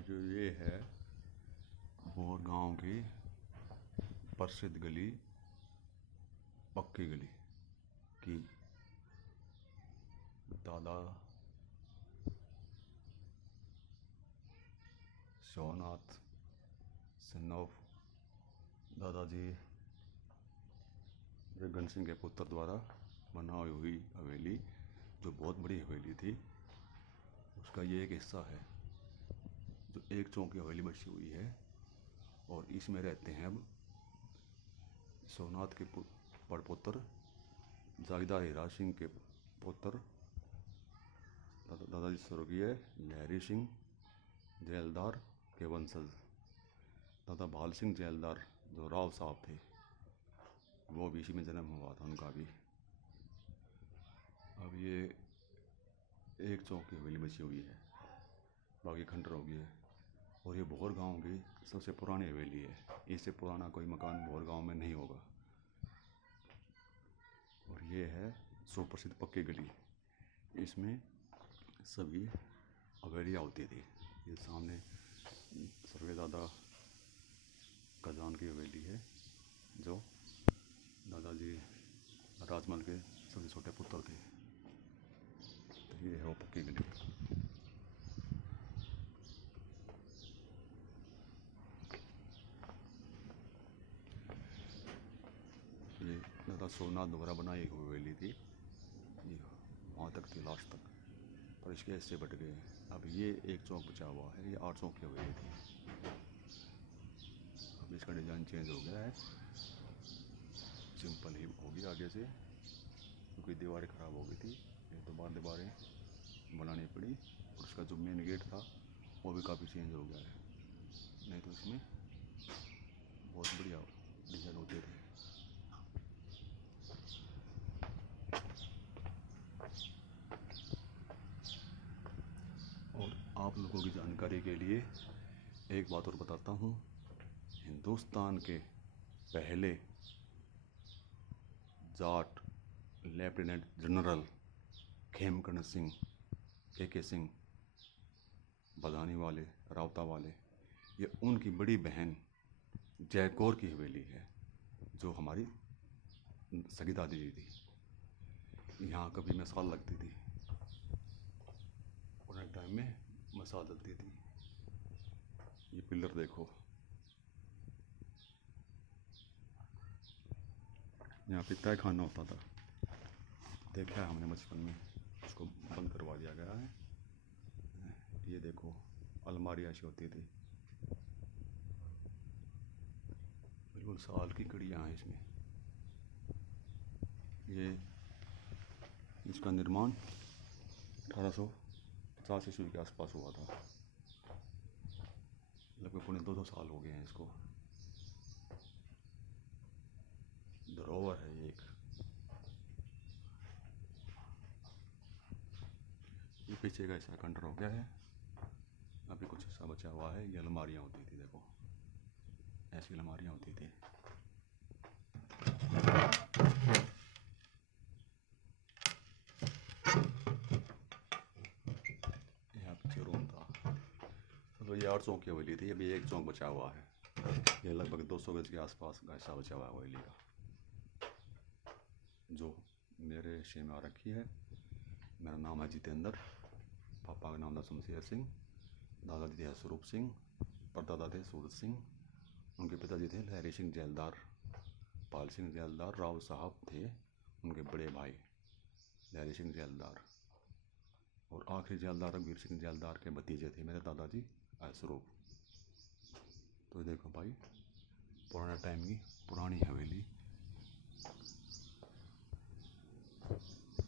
भाइयों, ये है बोर गांव की प्रसिद्ध गली, पक्की गली की दादा सोनाथ सन्नौफ दादाजी गगन सिंह के पुत्र द्वारा बनाई हुई हवेली, जो बहुत बड़ी हवेली थी, उसका ये एक हिस्सा है जो एक चौक की हवेली बची हुई है। और इसमें रहते हैं अब सोनाथ के पड़पुत्र जागीरदार हीरा सिंह के पुत्र दादाजी स्वर्गीय लहरी सिंह जैलदार के वंशज दादा भाल सिंह जैलदार, जो राव साहब थे, वो भी इसी में जन्म हुआ था उनका भी। अब ये एक चौक की हवेली बची हुई है, बाकी खंडर हो गई है। और ये भोर गांव की सबसे पुरानी हवेली है, इससे पुराना कोई मकान भोर गांव में नहीं होगा। और ये है सुप्रसिद्ध पक्की गली, इसमें सभी हवेलियाँ होती थी। ये सामने सर्वेदादा खजान की हवेली है, जो दादाजी राजमल के सबसे छोटे पुत्र थे। तो ये है वो पक्की गली। ये दादा सोमनाथ द्वारा बनाई हुई हवेली थी, ये वहाँ तक थी लास्ट तक, पर इसके हिस्से बट गए। अब ये एक चौक बचा हुआ है, ये 8 चौक की हवेली थी। अब इसका डिज़ाइन चेंज हो गया है, सिंपल ही होगी आगे से, क्योंकि दीवारें ख़राब हो गई थी, ये दोबारा दीवारें बनानी पड़ी। और उसका जो मेन गेट था वो भी काफ़ी चेंज हो गया है, नहीं तो इसमें बहुत बढ़िया डिज़ाइन होते थे। और आप लोगों की जानकारी के लिए एक बात और बताता हूँ, हिंदुस्तान के पहले जाट लेफ्टिनेंट जनरल खेमकर्ण सिंह के सिंह बदानी वाले, रावता वाले, ये उनकी बड़ी बहन जयकौर की हवेली है, जो हमारी सगी दादी जी थी। यहाँ कभी मिसाल लगती थी, पुराने टाइम में मिसाल लगती थी। ये पिलर देखो, यहाँ पे तय खाना होता था, देखा है हमने बचपन में, उसको बंद करवा दिया गया है। ये देखो, अलमारी ऐसी होती थी, बिल्कुल साल की कड़ियाँ हैं इसमें। ये इसका निर्माण 1850 ईस्वी के आसपास हुआ था, लगभग पौने 200 साल हो गए हैं इसको। धरोहर है ये एक। ये पीछे का हिस्सा खंडर हो गया है, अभी कुछ हिस्सा बचा हुआ है। ये अलमारियाँ होती थी, देखो ऐसी अलमारियाँ होती थी। यहाँ पीछे रूम था। तो ये 8 चौक की हवेली थी, अभी एक चौक बचा हुआ है। ये लगभग 200 गज के आसपास का हिस्सा बचा हुआ है हवेली का, जो मेरे हिस्से में आ रखी है। मेरा नाम है जितेंद्र, पापा का नाम था शमशेर सिंह, दादाजी थे स्वरूप सिंह, परदादा थे सूरज सिंह, उनके पिताजी थे लहरी सिंह जैलदार। पाल सिंह जैलदार राव साहब थे उनके बड़े भाई लहरी सिंह जैलदार। और आखिरी जैलदार रघुवीर सिंह जैलदार के भतीजे थे मेरे दादाजी स्वरूप। तो देखो भाई, पुराने टाइम की पुरानी हवेली।